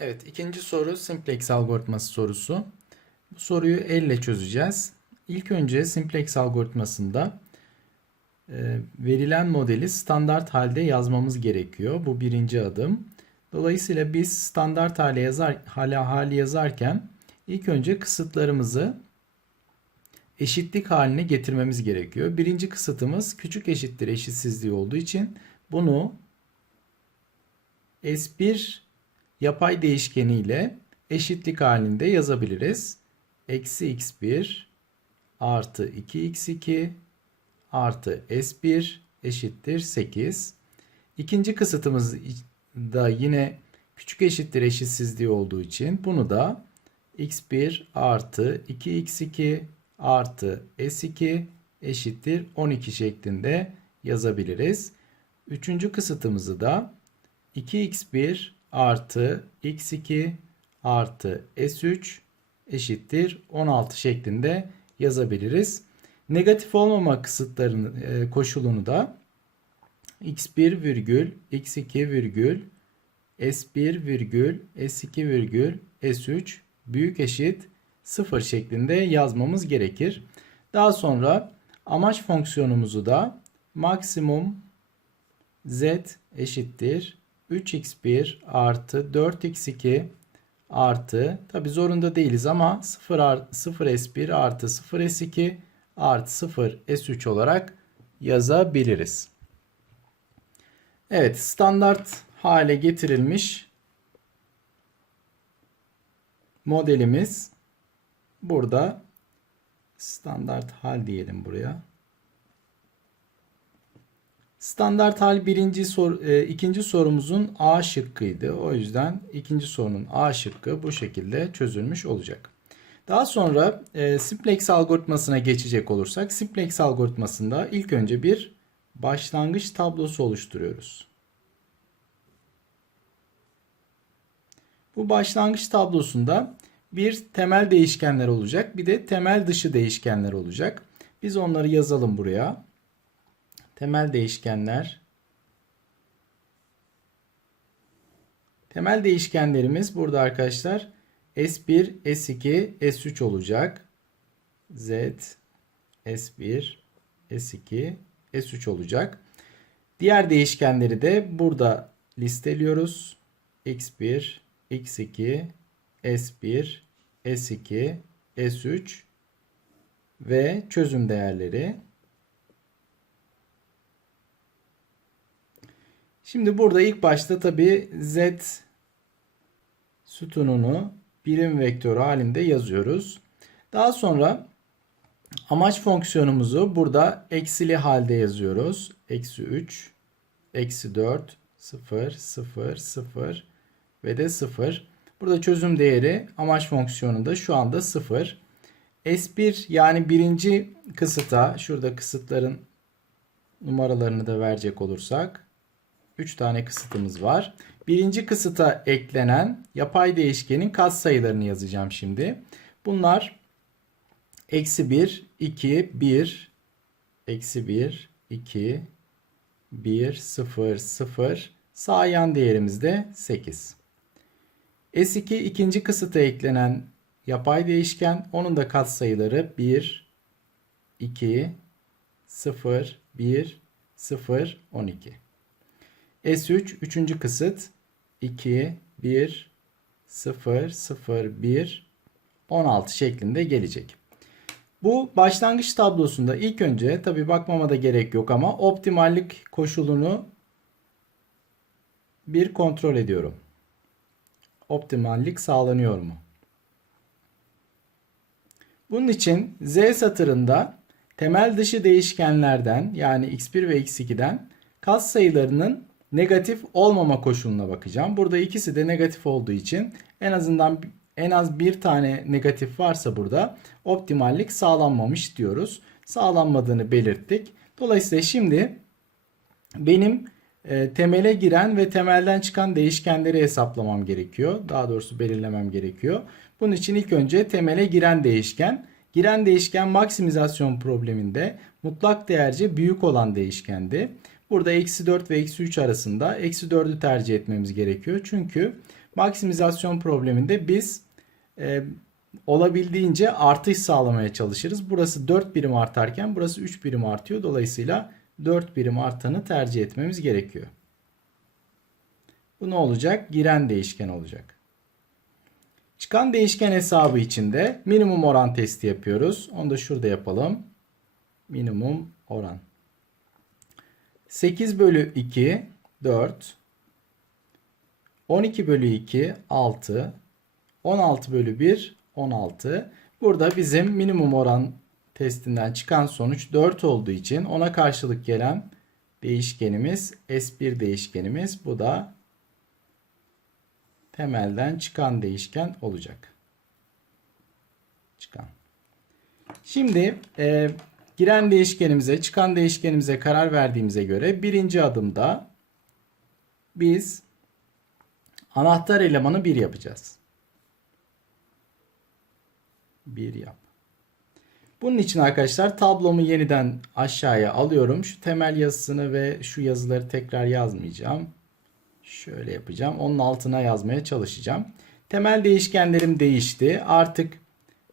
Evet, ikinci soru simplex algoritması sorusu. Bu soruyu elle çözeceğiz. İlk önce simplex algoritmasında e, verilen modeli standart halde yazmamız gerekiyor. Bu birinci adım. Dolayısıyla biz standart hale yazar, hala hali yazarken ilk önce kısıtlarımızı eşitlik haline getirmemiz gerekiyor. Birinci kısıtımız küçük eşittir eşitsizliği olduğu için bunu S1 yapay değişkeni ile eşitlik halinde yazabiliriz. Eksi x1 artı 2x2 artı s1 eşittir 8. İkinci kısıtımız da yine küçük eşittir eşitsizliği olduğu için bunu da x1 artı 2x2 artı s2 eşittir 12 şeklinde yazabiliriz. Üçüncü kısıtımızı da 2x1 artı x2 artı s3 eşittir 16 şeklinde yazabiliriz. Negatif olmama kısıtlarını e, koşulunu da x1 virgül x2 virgül s1 virgül s2 virgül s3 büyük eşit 0 şeklinde yazmamız gerekir. Daha sonra amaç fonksiyonumuzu da maksimum z eşittir 3x1 artı 4x2 artı tabi zorunda değiliz ama 0, 0 s1 artı 0 s2 artı 0 s3 olarak yazabiliriz. Evet standart hale getirilmiş modelimiz burada standart hal diyelim buraya. Standart hal birinci sor, e, ikinci sorumuzun A şıkkıydı. O yüzden ikinci sorunun A şıkkı bu şekilde çözülmüş olacak. Daha sonra e, simplex algoritmasına geçecek olursak simplex algoritmasında ilk önce bir başlangıç tablosu oluşturuyoruz. Bu başlangıç tablosunda bir temel değişkenler olacak. Bir de temel dışı değişkenler olacak. Biz onları yazalım buraya. Temel değişkenler. Temel değişkenlerimiz burada arkadaşlar S1, S2, S3 olacak. Z, S1, S2, S3 olacak. Diğer değişkenleri de burada listeliyoruz. X1, X2, S1, S2, S3 ve çözüm değerleri. Şimdi burada ilk başta tabi z sütununu birim vektörü halinde yazıyoruz. Daha sonra amaç fonksiyonumuzu burada eksili halde yazıyoruz. Eksi 3, eksi 4, 0, 0, 0 ve de 0. Burada çözüm değeri amaç fonksiyonunda şu anda 0. S1 yani birinci kısıta şurada kısıtların numaralarını da verecek olursak 3 tane kısıtımız var. Birinci kısıta eklenen yapay değişkenin katsayılarını yazacağım şimdi. Bunlar eksi 1, 2, 1, eksi 1, 2, 1, 0, 0. Sağ yan değerimiz de 8. S2 ikinci kısıta eklenen yapay değişken. Onun da katsayıları 1, 2, 0, 1, 0, 12. S3 üçüncü kısıt 2, 1, 0, 0, 1, 16 şeklinde gelecek. Bu başlangıç tablosunda ilk önce tabi bakmama da gerek yok ama optimallik koşulunu bir kontrol ediyorum. Optimallik sağlanıyor mu? Bunun için Z satırında temel dışı değişkenlerden yani x1 ve x2'den kas sayılarının negatif olmama koşuluna bakacağım. Burada ikisi de negatif olduğu için en azından en az bir tane negatif varsa burada optimallik sağlanmamış diyoruz. Sağlanmadığını belirttik. Dolayısıyla şimdi benim e, temele giren ve temelden çıkan değişkenleri hesaplamam gerekiyor. Daha doğrusu belirlemem gerekiyor. Bunun için ilk önce temele giren değişken. Giren değişken maksimizasyon probleminde mutlak değerce büyük olan değişkendi. Burada eksi 4 ve eksi 3 arasında eksi 4'ü tercih etmemiz gerekiyor. Çünkü Maksimizasyon probleminde biz e, olabildiğince artış sağlamaya çalışırız. Burası 4 birim artarken burası 3 birim artıyor. Dolayısıyla 4 birim artanı tercih etmemiz gerekiyor. Bu ne olacak? Giren değişken olacak. Çıkan değişken hesabı içinde minimum oran testi yapıyoruz. Onu da şurada yapalım. Minimum oran. 8 bölü 2 4 12 bölü 2 6 16 bölü 1 16 burada bizim minimum oran testinden çıkan sonuç 4 olduğu için ona karşılık gelen değişkenimiz S1 değişkenimiz bu da temelden çıkan değişken olacak. Çıkan. Şimdi e, giren değişkenimize, çıkan değişkenimize karar verdiğimize göre birinci adımda biz anahtar elemanı 1 yapacağız. 1 yap. Bunun için arkadaşlar tablomu yeniden aşağıya alıyorum. Şu temel yazısını ve şu yazıları tekrar yazmayacağım. Şöyle yapacağım. Onun altına yazmaya çalışacağım. Temel değişkenlerim değişti. Artık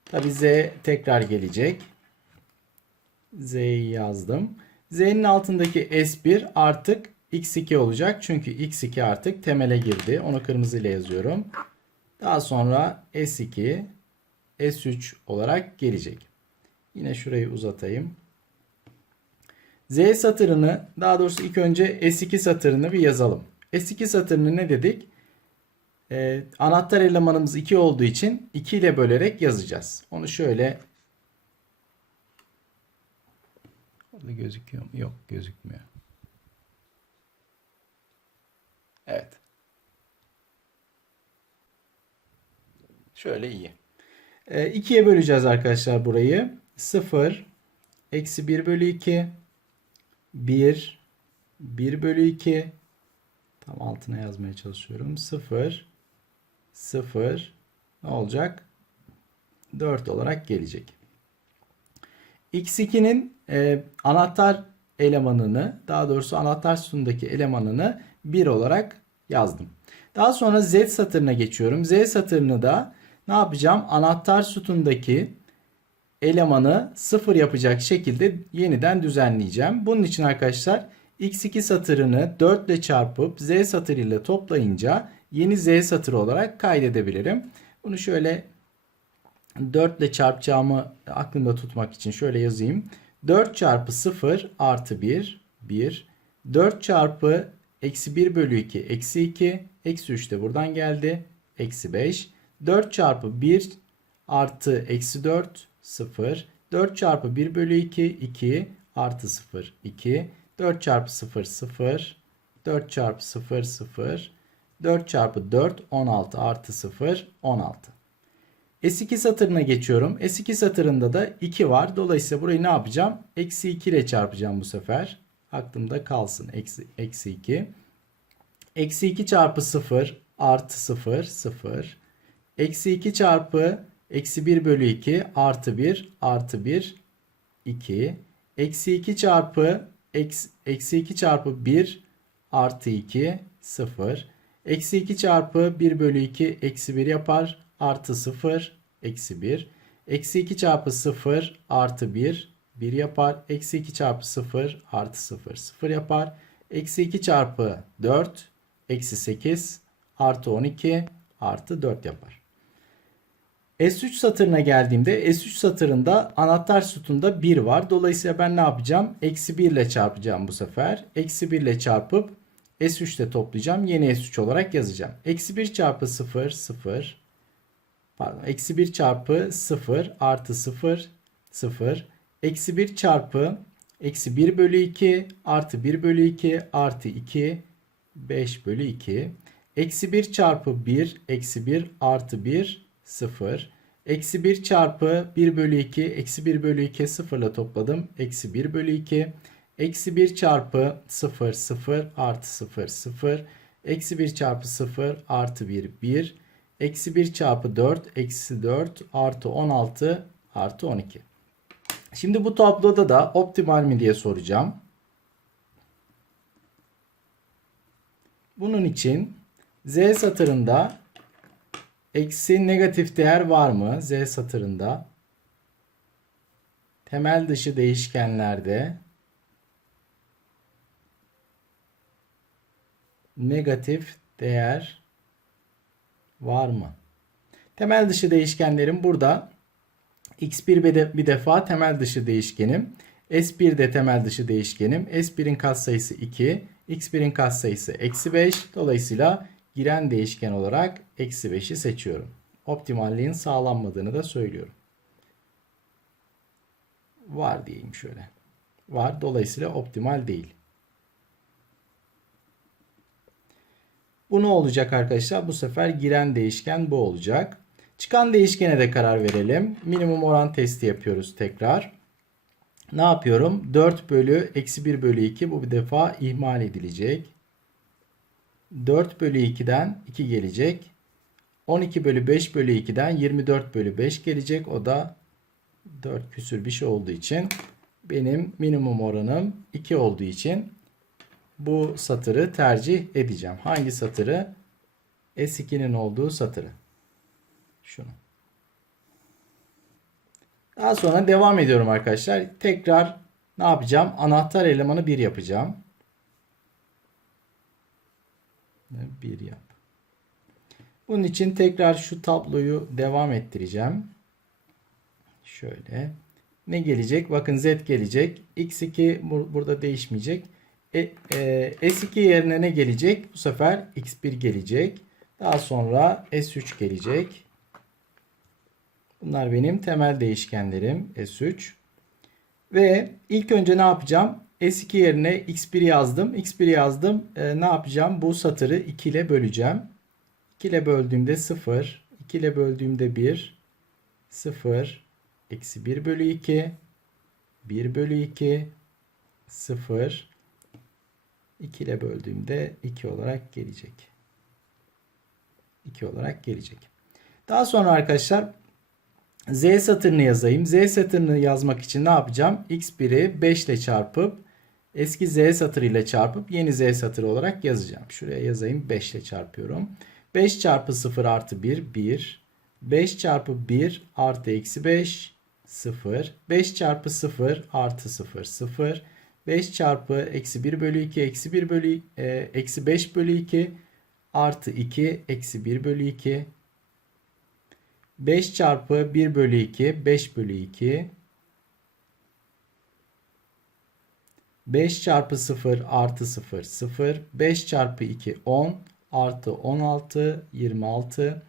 tabi z tekrar gelecek. Z'yi yazdım. Z'nin altındaki S1 artık x2 olacak. Çünkü x2 artık temele girdi. Onu kırmızıyla yazıyorum. Daha sonra S2, S3 olarak gelecek. Yine şurayı uzatayım. Z satırını daha doğrusu ilk önce S2 satırını bir yazalım. S2 satırını ne dedik? Ee, anahtar elemanımız 2 olduğu için 2 ile bölerek yazacağız. Onu şöyle Orada gözüküyor mu? Yok gözükmüyor. Evet. Şöyle iyi. E, 2'ye böleceğiz arkadaşlar burayı. 0 eksi 1 bölü 2 1 1 bölü 2 tam altına yazmaya çalışıyorum. 0 0 ne olacak? 4 olarak gelecek. X2'nin e, anahtar elemanını daha doğrusu anahtar sütundaki elemanını 1 olarak yazdım. Daha sonra Z satırına geçiyorum. Z satırını da ne yapacağım? Anahtar sütundaki elemanı 0 yapacak şekilde yeniden düzenleyeceğim. Bunun için arkadaşlar x2 satırını 4 ile çarpıp z satırıyla toplayınca yeni z satırı olarak kaydedebilirim. Bunu şöyle 4 ile çarpacağımı aklımda tutmak için şöyle yazayım. 4 çarpı 0 artı 1 1 4 çarpı eksi 1 bölü 2 eksi 2 eksi 3 de buradan geldi. Eksi 5 4 çarpı 1 artı eksi 4 0 4 çarpı 1 bölü 2 2 artı 0 2 4 çarpı 0 0 4 çarpı 0 0 4 çarpı 4 16 artı 0 16 S2 satırına geçiyorum. S2 satırında da 2 var. Dolayısıyla burayı ne yapacağım? Eksi 2 ile çarpacağım bu sefer. Aklımda kalsın. Eksi, eksi 2. Eksi 2 çarpı 0 artı 0 0. Eksi 2 çarpı eksi 1 bölü 2 artı 1 artı 1 2. Eksi 2 çarpı eksi, eksi 2 çarpı 1 artı 2 0. Eksi 2 çarpı 1 bölü 2 eksi 1 yapar. Artı 0 eksi 1. Eksi 2 çarpı 0 artı 1 1 yapar. Eksi 2 çarpı 0 artı 0 0 yapar. Eksi 2 çarpı 4 eksi 8 artı 12 artı 4 yapar. S3 satırına geldiğimde S3 satırında anahtar sütunda 1 var. Dolayısıyla ben ne yapacağım? Eksi 1 ile çarpacağım bu sefer. Eksi 1 ile çarpıp S3 ile toplayacağım. Yeni S3 olarak yazacağım. Eksi 1 çarpı 0 0 pardon. Eksi 1 çarpı 0 artı 0 0 eksi 1 çarpı eksi 1 bölü 2 artı 1 bölü 2 artı 2 5 bölü 2 eksi 1 çarpı 1 eksi 1 artı 1 0 eksi 1 çarpı 1 bölü 2 eksi 1 bölü 2 0 ile topladım. Eksi 1 bölü 2 eksi 1 çarpı 0 0 artı 0 0 eksi 1 çarpı 0 artı 1 1 eksi 1 çarpı 4 eksi 4 artı 16 artı 12. Şimdi bu tabloda da optimal mi diye soracağım. Bunun için Z satırında Eksi negatif değer var mı? Z satırında. Temel dışı değişkenlerde negatif değer var mı? Temel dışı değişkenlerim burada. x1 bir, de, bir defa temel dışı değişkenim. S1 de temel dışı değişkenim. S1'in katsayısı 2. X1'in katsayısı eksi 5. Dolayısıyla giren değişken olarak eksi 5'i seçiyorum. Optimalliğin sağlanmadığını da söylüyorum. Var diyeyim şöyle. Var. Dolayısıyla optimal değil. Bu ne olacak arkadaşlar? Bu sefer giren değişken bu olacak. Çıkan değişkene de karar verelim. Minimum oran testi yapıyoruz tekrar. Ne yapıyorum? 4 bölü eksi 1 bölü 2 bu bir defa ihmal edilecek. 4 bölü 2'den 2 gelecek. 12 bölü 5 bölü 2'den 24 bölü 5 gelecek. O da 4 küsür bir şey olduğu için benim minimum oranım 2 olduğu için bu satırı tercih edeceğim. Hangi satırı? S2'nin olduğu satırı. Şunu. Daha sonra devam ediyorum arkadaşlar. Tekrar ne yapacağım? Anahtar elemanı 1 yapacağım. 1 yap. Bunun için tekrar şu tabloyu devam ettireceğim. Şöyle. Ne gelecek? Bakın Z gelecek. X2 burada değişmeyecek. E, e, S2 yerine ne gelecek? Bu sefer X1 gelecek. Daha sonra S3 gelecek. Bunlar benim temel değişkenlerim S3. Ve ilk önce ne yapacağım? S2 yerine X1 yazdım. X1 yazdım. E, ne yapacağım? Bu satırı 2 ile böleceğim. 2 ile böldüğümde 0. 2 ile böldüğümde 1. 0. Eksi 1 bölü 2. 1 bölü 2. 0. 2 ile böldüğümde 2 olarak gelecek. 2 olarak gelecek. Daha sonra arkadaşlar Z satırını yazayım. Z satırını yazmak için ne yapacağım? X1'i 5 ile çarpıp eski Z satırıyla çarpıp yeni Z satırı olarak yazacağım. Şuraya yazayım. 5 ile çarpıyorum. 5 çarpı 0 artı 1 1. 5 çarpı 1 artı eksi 5 0. 5 çarpı 0 artı 0 0. 5 çarpı eksi 1 bölü 2 eksi 1 bölü e, eksi 5 bölü 2 artı 2 eksi 1 bölü 2 5 çarpı 1 bölü 2 5 bölü 2 5 çarpı 0 artı 0 0 5 çarpı 2 10 artı 16 26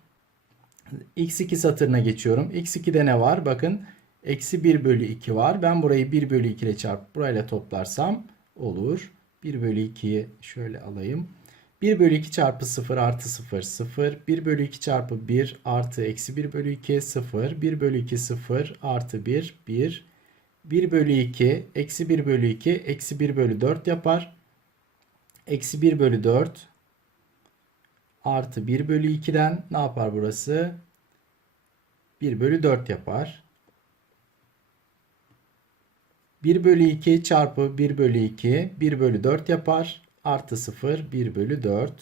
x2 satırına geçiyorum. x2'de ne var? Bakın eksi 1 bölü 2 var. Ben burayı 1 bölü 2 ile çarpıp burayla toplarsam olur. 1 bölü 2'yi şöyle alayım. 1 bölü 2 çarpı 0 artı 0 0. 1 bölü 2 çarpı 1 artı eksi 1 bölü 2 0. 1 bölü 2 0 artı 1 1. 1 bölü 2 eksi 1 bölü 2 eksi 1 bölü 4 yapar. Eksi 1 bölü 4 artı 1 bölü 2'den ne yapar burası? 1 bölü 4 yapar. 1 bölü 2 çarpı 1 bölü 2 1 bölü 4 yapar artı 0 1 bölü 4.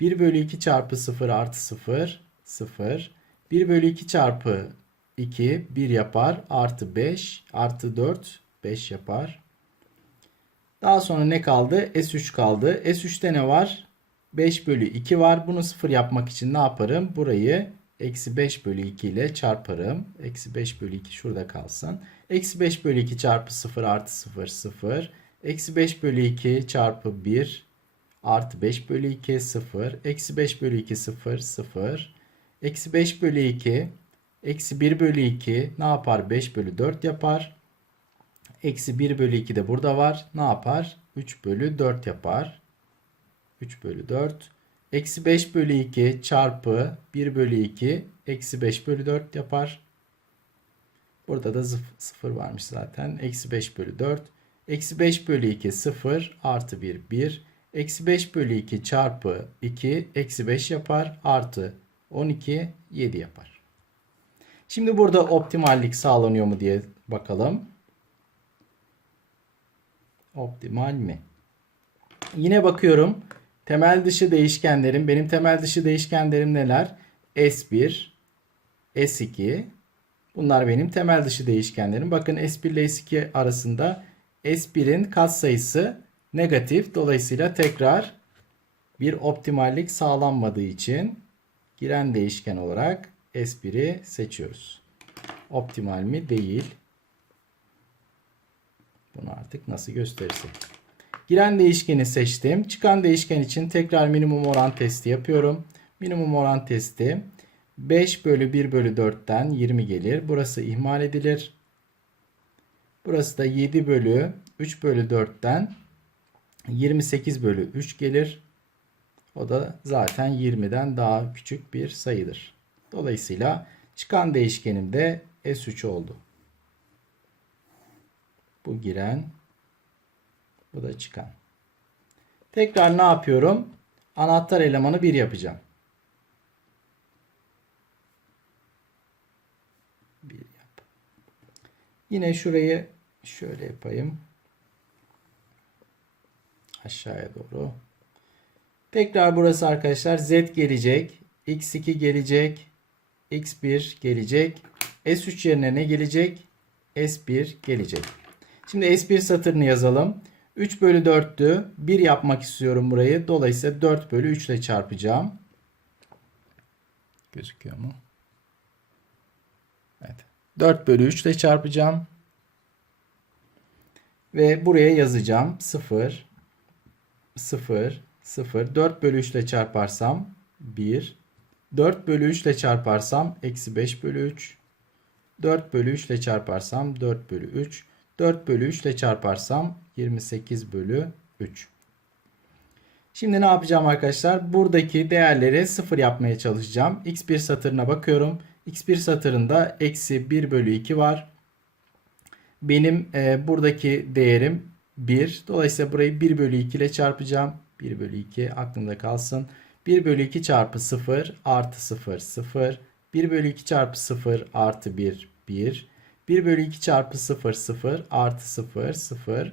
1 bölü 2 çarpı 0 artı 0 0. 1 bölü 2 çarpı 2 1 yapar artı 5 artı 4 5 yapar. Daha sonra ne kaldı? S3 kaldı. S3'te ne var? 5 bölü 2 var. Bunu 0 yapmak için ne yaparım? Burayı eksi 5 bölü 2 ile çarparım. Eksi 5 bölü 2 şurada kalsın. Eksi 5 bölü 2 çarpı 0 artı 0 0. Eksi 5 bölü 2 çarpı 1 artı 5 bölü 2 0. Eksi 5 bölü 2 0 0. Eksi 5 bölü 2 eksi 1 bölü 2 ne yapar? 5 bölü 4 yapar. Eksi 1 bölü 2 de burada var. Ne yapar? 3 bölü 4 yapar. 3 bölü 4. Eksi 5 bölü 2 çarpı 1 bölü 2 eksi 5 bölü 4 yapar. Burada da 0 varmış zaten. Eksi 5 bölü 4. Eksi 5 bölü 2 0 artı 1 1. Eksi 5 bölü 2 çarpı 2 eksi 5 yapar. Artı 12 7 yapar. Şimdi burada optimallik sağlanıyor mu diye bakalım. Optimal mi? Yine bakıyorum. Temel dışı değişkenlerim. Benim temel dışı değişkenlerim neler? S1, S2. Bunlar benim temel dışı değişkenlerim. Bakın S1 ile S2 arasında S1'in katsayısı negatif. Dolayısıyla tekrar bir optimallik sağlanmadığı için giren değişken olarak S1'i seçiyoruz. Optimal mi? Değil. Bunu artık nasıl gösterirsek. Giren değişkeni seçtim. Çıkan değişken için tekrar minimum oran testi yapıyorum. Minimum oran testi 5 bölü 1 bölü 4'ten 20 gelir. Burası ihmal edilir. Burası da 7 bölü 3 bölü 4'ten 28 bölü 3 gelir. O da zaten 20'den daha küçük bir sayıdır. Dolayısıyla çıkan değişkenim de S3 oldu. Bu giren. Bu da çıkan. Tekrar ne yapıyorum? Anahtar elemanı 1 yapacağım. 1 yap. Yine şurayı şöyle yapayım. Aşağıya doğru. Tekrar burası arkadaşlar Z gelecek. X2 gelecek. X1 gelecek. S3 yerine ne gelecek? S1 gelecek. Şimdi S1 satırını yazalım. 3 bölü 4'tü. 1 yapmak istiyorum burayı. Dolayısıyla 4 bölü 3 ile çarpacağım. Gözüküyor mu? Evet. 4 bölü 3 ile çarpacağım. Ve buraya yazacağım. 0, 0, 0. 4 bölü 3 ile çarparsam 1. 4 bölü 3 ile çarparsam eksi 5 bölü 3. 4 bölü 3 ile çarparsam 4 bölü 3. 4 bölü 3 ile çarparsam 28 bölü 3. Şimdi ne yapacağım arkadaşlar? Buradaki değerleri 0 yapmaya çalışacağım. X1 satırına bakıyorum. X1 satırında eksi 1 bölü 2 var. Benim e, buradaki değerim 1. Dolayısıyla burayı 1 bölü 2 ile çarpacağım. 1 bölü 2 aklımda kalsın. 1 bölü 2 çarpı 0 artı 0 0. 1 bölü 2 çarpı 0 artı 1 1. 1 bölü 2 çarpı 0 0 artı 0 0.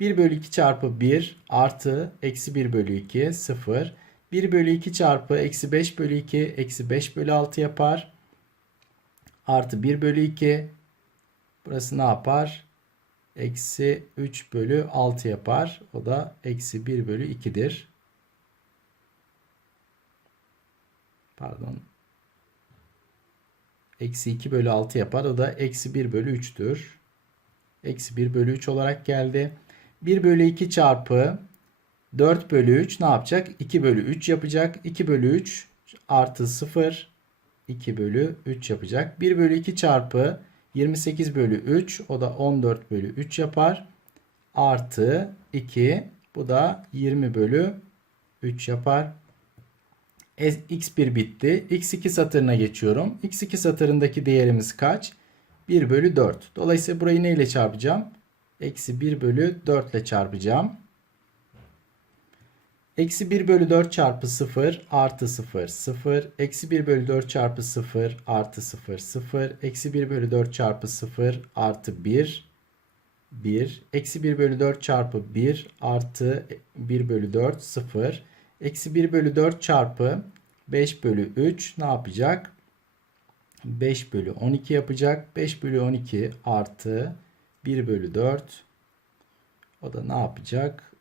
1 bölü 2 çarpı 1 artı eksi 1 bölü 2 0. 1 bölü 2 çarpı eksi 5 bölü 2 eksi 5 bölü 6 yapar. Artı 1 bölü 2. Burası ne yapar? Eksi 3 bölü 6 yapar. O da eksi 1 bölü 2'dir. Pardon. Eksi 2 bölü 6 yapar. O da eksi 1 bölü 3'tür. Eksi 1 bölü 3 olarak geldi. 1 bölü 2 çarpı 4 bölü 3 ne yapacak? 2 bölü 3 yapacak. 2 bölü 3 artı 0 2 bölü 3 yapacak. 1 bölü 2 çarpı 28 bölü 3 o da 14 bölü 3 yapar. Artı 2 bu da 20 bölü 3 yapar. X1 bitti. X2 satırına geçiyorum. X2 satırındaki değerimiz kaç? 1 bölü 4. Dolayısıyla burayı neyle çarpacağım? Eksi 1 bölü 4 ile çarpacağım. Eksi 1 bölü 4 çarpı 0 artı 0 0. Eksi 1 bölü 4 çarpı 0 artı 0 0. Eksi 1 bölü 4 çarpı 0 artı 1 1. Eksi 1 bölü 4 çarpı 1 artı 1 bölü 4 0. Eksi 1 bölü 4 çarpı 5 bölü 3 ne yapacak? 5 bölü 12 yapacak. 5 bölü 12 artı 1 bölü 4 o da ne yapacak?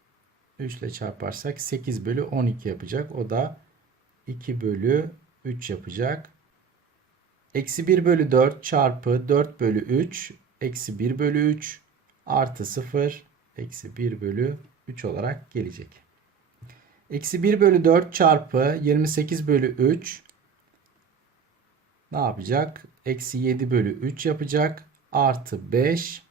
3 ile çarparsak 8 bölü 12 yapacak. O da 2 bölü 3 yapacak. Eksi 1 bölü 4 çarpı 4 bölü 3 eksi 1 bölü 3 artı 0 eksi 1 bölü 3 olarak gelecek. Eksi 1 bölü 4 çarpı 28 bölü 3 ne yapacak? Eksi 7 bölü 3 yapacak. Artı 5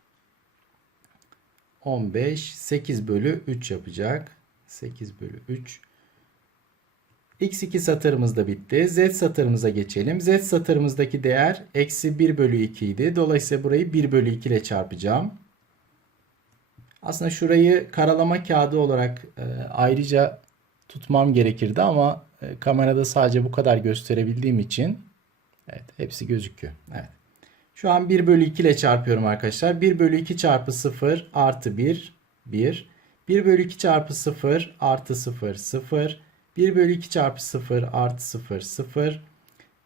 15 8 bölü 3 yapacak. 8 bölü 3 X2 satırımız da bitti. Z satırımıza geçelim. Z satırımızdaki değer eksi 1 bölü 2 idi. Dolayısıyla burayı 1 bölü 2 ile çarpacağım. Aslında şurayı karalama kağıdı olarak e, ayrıca tutmam gerekirdi ama e, kamerada sadece bu kadar gösterebildiğim için evet hepsi gözüküyor. Evet. Şu an 1 bölü 2 ile çarpıyorum arkadaşlar. 1 bölü 2 çarpı 0 artı 1 1. 1 bölü 2 çarpı 0 artı 0 0. 1 bölü 2 çarpı 0 artı 0 0.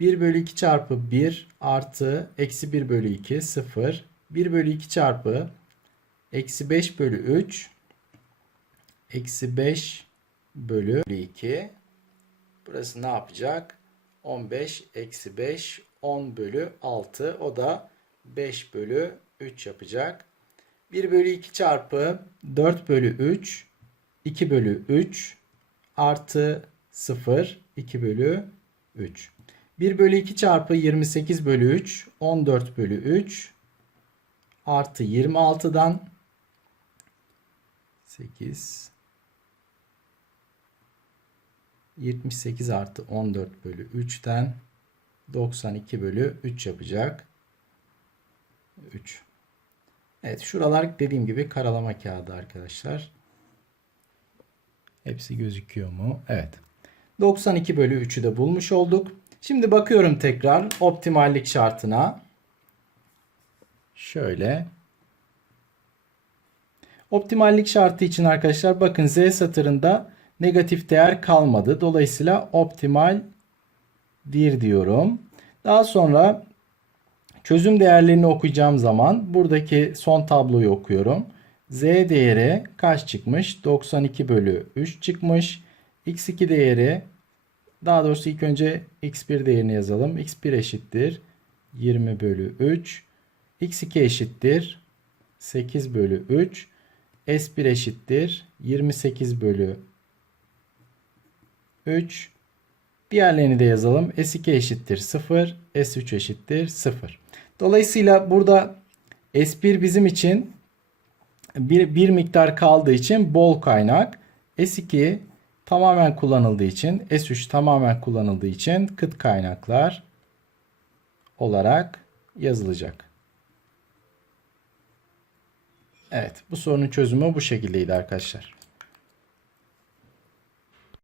1 bölü 2 çarpı 1 artı eksi 1 bölü 2 0. 1 bölü 2 çarpı eksi 5 bölü 3 eksi 5 bölü 2. Burası ne yapacak? 15 eksi 5 10 bölü 6. O da 5 bölü 3 yapacak. 1 bölü 2 çarpı 4 bölü 3 2 bölü 3 artı 0 2 bölü 3. 1 bölü 2 çarpı 28 bölü 3 14 bölü 3 artı 26'dan 8 78 artı 14 bölü 3'ten 92 bölü 3 yapacak. 3. Evet şuralar dediğim gibi karalama kağıdı arkadaşlar. Hepsi gözüküyor mu? Evet. 92 bölü 3'ü de bulmuş olduk. Şimdi bakıyorum tekrar optimallik şartına. Şöyle. Optimallik şartı için arkadaşlar bakın Z satırında negatif değer kalmadı. Dolayısıyla optimal 1 diyorum. Daha sonra çözüm değerlerini okuyacağım zaman buradaki son tabloyu okuyorum. Z değeri kaç çıkmış? 92 bölü 3 çıkmış. X2 değeri daha doğrusu ilk önce x1 değerini yazalım. x1 eşittir 20 bölü 3. x2 eşittir 8 bölü 3. s1 eşittir 28 bölü 3. Diğerlerini de yazalım. S2 eşittir 0. S3 eşittir 0. Dolayısıyla burada S1 bizim için bir, bir miktar kaldığı için bol kaynak. S2 tamamen kullanıldığı için S3 tamamen kullanıldığı için kıt kaynaklar olarak yazılacak. Evet bu sorunun çözümü bu şekildeydi arkadaşlar.